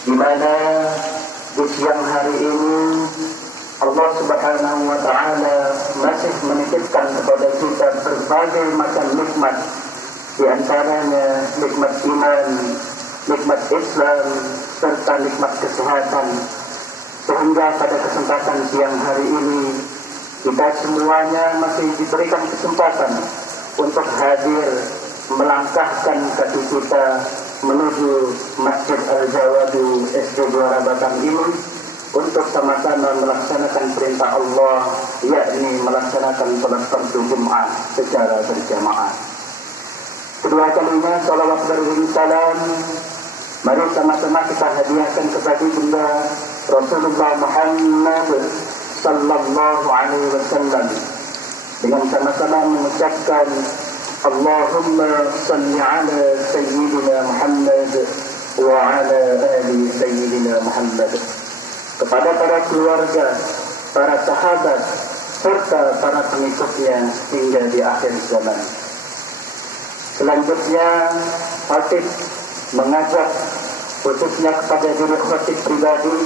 di mana di siang hari ini Allah Subhanahu wa Ta'ala masih menitipkan kepada kita berbagai macam nikmat, di antaranya nikmat iman, nikmat Islam, serta nikmat kesehatan. Sehingga pada kesempatan siang hari ini kita semuanya masih diberikan kesempatan untuk hadir melangkahkan kaki kita menuju Masjid Al-Jawadu SD Juara Batang ini untuk sama-sama melaksanakan perintah Allah, yakni melaksanakan salat fardu Jumat secara berjamaah. Kedua kalinya salawat berbunyi salam, mari sama-sama kita hadiahkan kepada Bunda Rasulullah Muhammad sallallahu alaihi wasallam dengan sama-sama mengucapkan Allahumma salli ala Sayyidina Muhammad wa ala ali Sayyidina Muhammad. Kepada para keluarga, para sahabat, serta para pengikutnya hingga di akhir zaman. Selanjutnya, khatib mengajak khususnya kepada diri khatib pribadi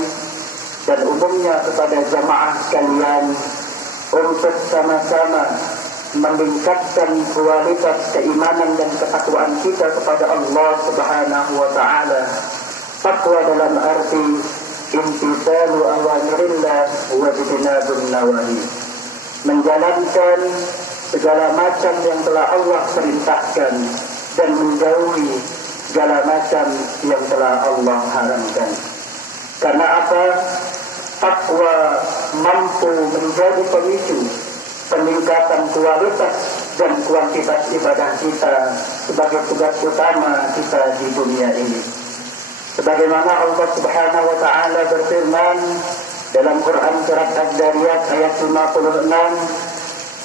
dan umumnya kepada jamaah sekalian untuk sama-sama meningkatkan kualitas keimanan dan ketakwaan kita kepada Allah Subhanahu wa Ta'ala. Takwa dalam arti imtithalu awamirillah wa ijtinabun nawahi, menjalankan segala macam yang telah Allah perintahkan dan menjauhi segala macam yang telah Allah haramkan. Karena apa? Takwa mampu menjadi pemicu peningkatan kualitas dan kuantitas ibadah kita sebagai tugas utama kita di dunia ini. Sebagaimana Allah Subhanahu wa Ta'ala berfirman dalam Quran surat Az-Zariyat ayat 56,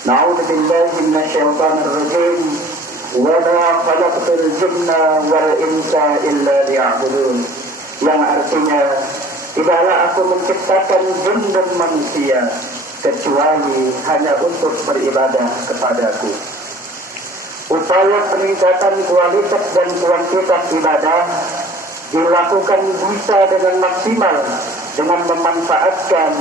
Na'udzu billahi minasyaitonir rajim, wa ma khalaqtul jinna wal insa illa liya'budun. Yang artinya, tidaklah aku menciptakan jin dan manusia kecuali hanya untuk beribadah kepadaku. Upaya peningkatan kualitas dan kuantitas ibadah dilakukan bisa dengan maksimal dengan memanfaatkan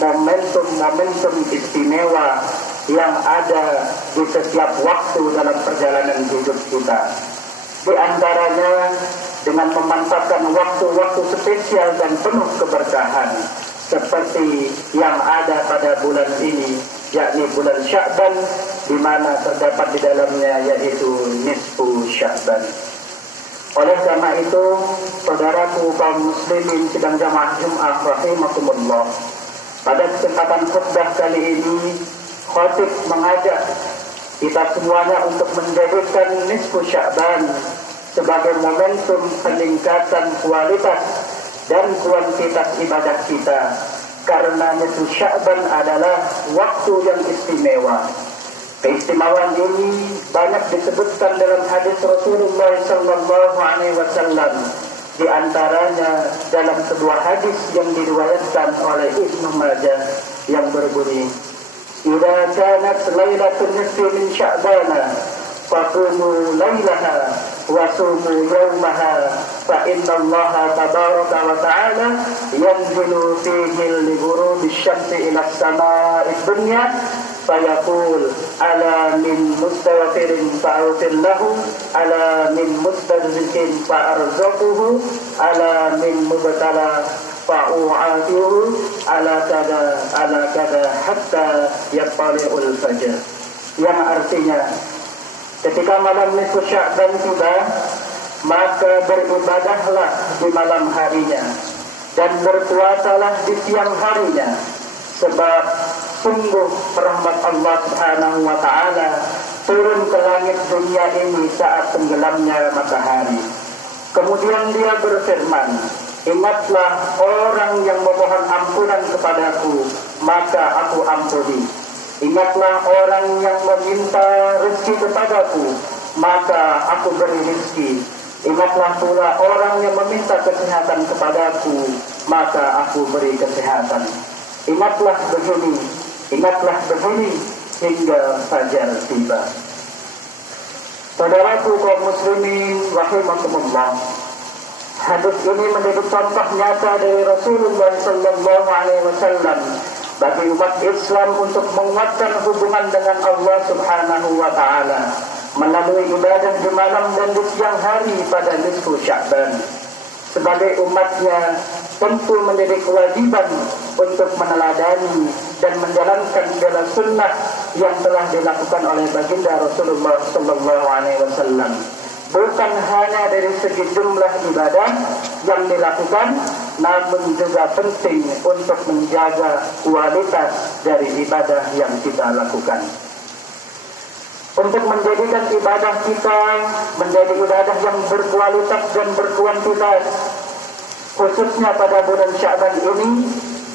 momentum-momentum istimewa yang ada di setiap waktu dalam perjalanan hidup kita. Di antaranya dengan memanfaatkan waktu-waktu spesial dan penuh keberkahan seperti yang ada pada bulan ini, yakni bulan Sya'ban, di mana terdapat di dalamnya yaitu nisfu Sya'ban. Oleh karena itu, saudaraku kaum muslimin sedang jamaah Jumat rahimakumullah, pada kesempatan khutbah kali ini khatib mengajak kita semuanya untuk menjadikan nisfu Sya'ban sebagai momentum peningkatan kualitas dan kuantitas ibadah kita, karena nisfu Sya'ban adalah waktu yang istimewa. Keistimewaan ini banyak disebutkan dalam hadis Rasulullah sallallahu alaihi wasallam. Di antaranya dalam sebuah hadis yang diriwayatkan oleh Ibnu Majah yang berbunyi, "Idza kanat lailatul nisfi min Sya'ban, faqumu lailaha wa sumu yawmaha, fa inna Allah tabaraka wa ta'ala yanzilu fihi li ghurubi asy-syamsi ila as-samaa'i ad-dunya fayaqul ala min mustaghfirin fa'ghfir lahu, ala min mustarzikin fa'arzuquhu, ala min mubtala fa'u'afihu, ala kada hatta yattali'ul fajr." Yang artinya, ketika malam nisfu Sya'ban tiba, maka beribadahlah di malam harinya dan berpuasalah di siang harinya, sebab sungguh rahmat Allah Subhanahu wa Ta'ala turun ke langit dunia ini saat tenggelamnya matahari. Kemudian dia berfirman, "Ingatlah orang yang memohon ampunan kepadaku, maka aku ampuni. Ingatlah orang yang meminta rezeki kepadaku, maka aku beri rezeki. Ingatlah pula orang yang meminta kesehatan kepadaku, maka aku beri kesehatan. Ingatlah begini hingga fajar tiba." Saudaraku kaum muslimin rahimakumullah, Hadis ini menjadi contoh nyata dari Rasulullah Sallallahu Alaihi Wasallam bagi umat Islam untuk menguatkan hubungan dengan Allah Subhanahu Wa Taala melalui ibadah di malam dan di siang hari pada nisfu Sya'ban. Sebagai umatnya tentu menjadi kewajiban untuk meneladani dan menjalankan segala sunnah yang telah dilakukan oleh baginda Rasulullah Sallallahu Alaihi Wasallam. Bukan hanya dari segi jumlah ibadah yang dilakukan, namun juga penting untuk menjaga kualitas dari ibadah yang kita lakukan. Untuk menjadikan ibadah kita menjadi ibadah yang berkualitas dan berkuantitas, khususnya pada bulan Sya'ban ini,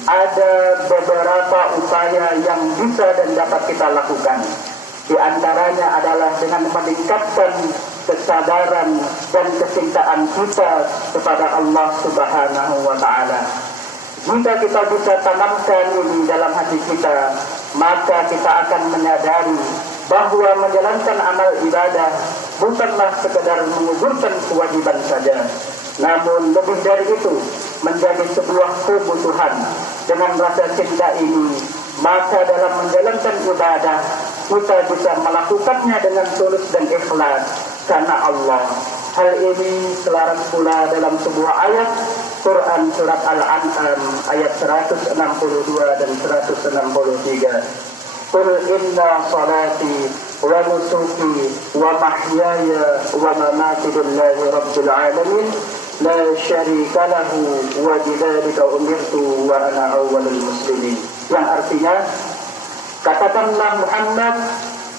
ada beberapa upaya yang bisa dan dapat kita lakukan. Di antaranya adalah dengan meningkatkan kesadaran dan kecintaan kita kepada Allah Subhanahu wa Ta'ala. Jika kita bisa tanamkan ini dalam hati kita, maka kita akan menyadari bahwa menjalankan amal ibadah bukanlah sekedar menggugurkan kewajiban saja, namun lebih dari itu menjadi sebuah kebutuhan. Dengan rasa cinta ini, maka dalam menjalankan ibadah kita bisa melakukannya dengan tulus dan ikhlas karena Allah. Hal ini selaras pula dalam sebuah ayat Quran surat Al-An'am ayat 162 dan 163. Qul inna salati wa nusuki wa mahyaya wa mamati lillahi rabbil alamin la syarika lahu wa bidzalika umirtu wa ana awwalul muslimin. Yang artinya, katakanlah Muhammad,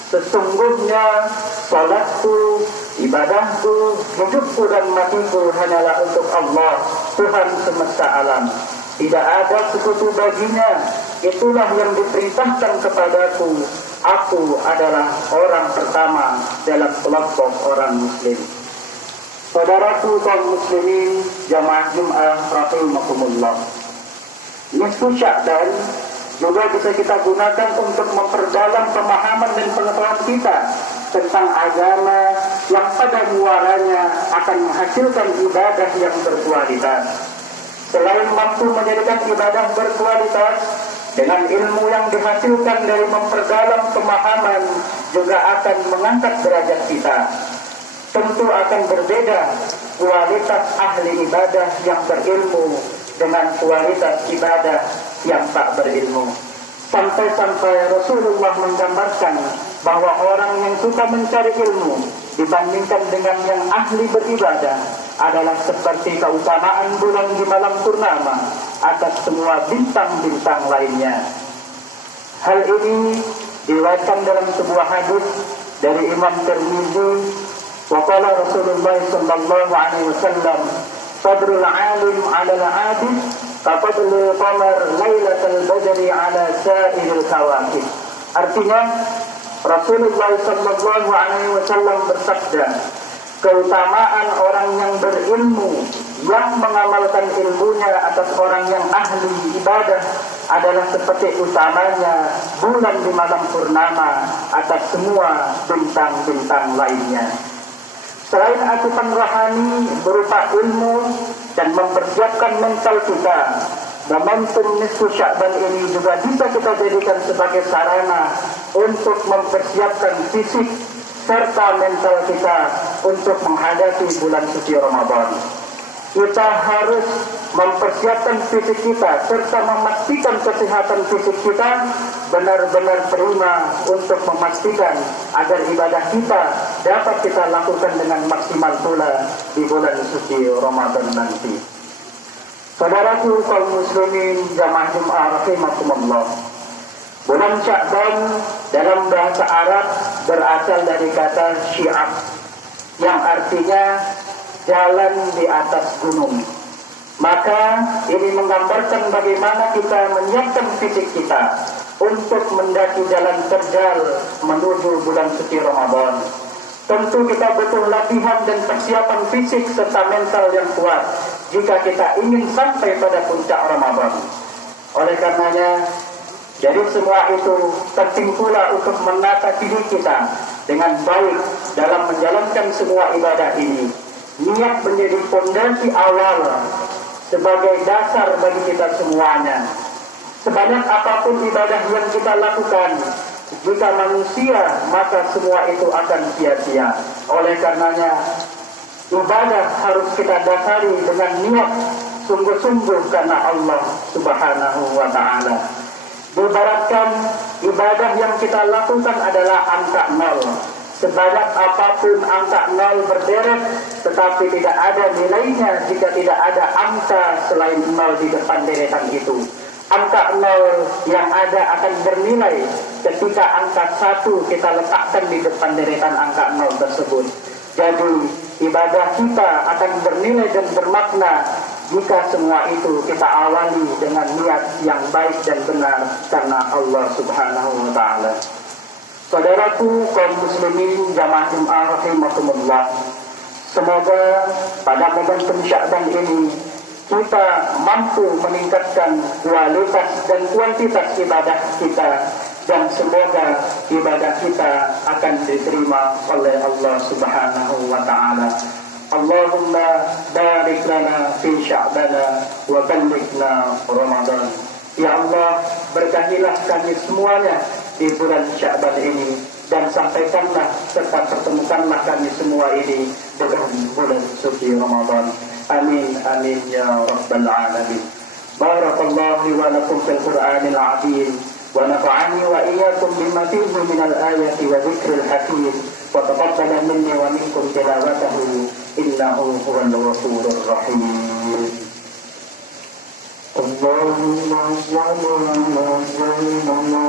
sesungguhnya salatku, ibadahku, hidupku dan matiku hanyalah untuk Allah, Tuhan semesta alam. Tidak ada sekutu baginya. Itulah yang diperintahkan kepadaku. Aku adalah orang pertama dalam kelompok orang muslim. Saudaraku kaum muslimin, jamaah Jum'ah rahimakumullah. Nisfu Sya'ban juga bisa kita gunakan untuk memperdalam pemahaman dan pengetahuan kita tentang agama yang pada muaranya akan menghasilkan ibadah yang berkualitas. Selain mampu menjadikan ibadah berkualitas, dengan ilmu yang dihasilkan dari memperdalam pemahaman juga akan mengangkat derajat kita. Tentu akan berbeda kualitas ahli ibadah yang berilmu dengan kualitas ibadah yang tak berilmu. Sampai-sampai Rasulullah menggambarkan bahwa orang yang suka mencari ilmu dibandingkan dengan yang ahli beribadah adalah seperti keutamaan bulan di malam purnama atas semua bintang-bintang lainnya. Hal ini diriwayatkan dalam sebuah hadis dari Imam Tirmizi. Waqala Rasulullah sallallahu alaihi wasallam, fadlul alim 'ala al-'abid kafadlul qamar lailatal badri 'ala sa'iril kawakib. Artinya, Rasulullah sallallahu alaihi wasallam bersabda, keutamaan orang yang berilmu yang mengamalkan ilmunya atas orang yang ahli ibadah adalah seperti utamanya bulan di malam purnama atas semua bintang-bintang lainnya. Selain asupan rohani berupa ilmu dan mempersiapkan mental kita, momentum nisfu Sya'ban ini juga bisa kita jadikan sebagai sarana untuk mempersiapkan fisik serta mental kita untuk menghadapi bulan suci Ramadan. Kita harus mempersiapkan fisik kita serta memastikan kesehatan fisik kita benar-benar prima untuk memastikan agar ibadah kita dapat kita lakukan dengan maksimal pula di bulan suci Ramadan nanti. Saudaraku kaum muslimin jamaah Jum'ah rahimakumullah. Bulan Sya'ban dalam bahasa Arab berasal dari kata syi'ab yang artinya jalan di atas gunung. Maka ini menggambarkan bagaimana kita menyiapkan fisik kita untuk mendaki jalan terjal menuju bulan suci Ramadan. Tentu kita butuh latihan dan persiapan fisik serta mental yang kuat jika kita ingin sampai pada puncak Ramadan. Oleh karenanya, dari semua itu penting pula untuk menata diri kita dengan baik dalam menjalankan semua ibadah ini. Niat menjadi fondasi awal sebagai dasar bagi kita semuanya. Sebanyak apapun ibadah yang kita lakukan, jika manusia, maka semua itu akan sia-sia. Oleh karenanya, ibadah harus kita dasari dengan niat sungguh-sungguh karena Allah Subhanahu wa Ta'ala. Diibaratkan ibadah yang kita lakukan adalah angka 0. Sebanyak apapun angka 0 berderet, tetapi tidak ada nilainya jika tidak ada angka selain 0 di depan deretan itu. Angka 0 yang ada akan bernilai ketika angka 1 kita letakkan di depan deretan angka 0 tersebut. Jadi ibadah kita akan bernilai dan bermakna jika semua itu kita awali dengan niat yang baik dan benar karena Allah Subhanahu wa Ta'ala. Saudaraku kaum muslimin jamaah Jumat rahimakumullah, semoga pada momentum Sya'ban ini kita mampu meningkatkan kualitas dan kuantitas ibadah kita, dan semoga ibadah kita akan diterima oleh Allah Subhanahu wa Ta'ala. Allahumma barik lana fi sya'bana wa ballighna Ramadan. Ya Allah, berkahilah kami semuanya di bulan Sya'ban ini, dan sampaikanlah serta pertemukanlah kami semua ini dengan bulan suci Ramadan. Amin amin ya rabbal alamin. Barakallahu wa lakum fil Qur'anil azim, wa nafa'ani wa iyyakum bima fihi minal ayati wa dzikril hakim, wa taqabbala minni wa minkum tilawatahu innahu huwal ghafurur rahim. Allahumma salli ala sayyidina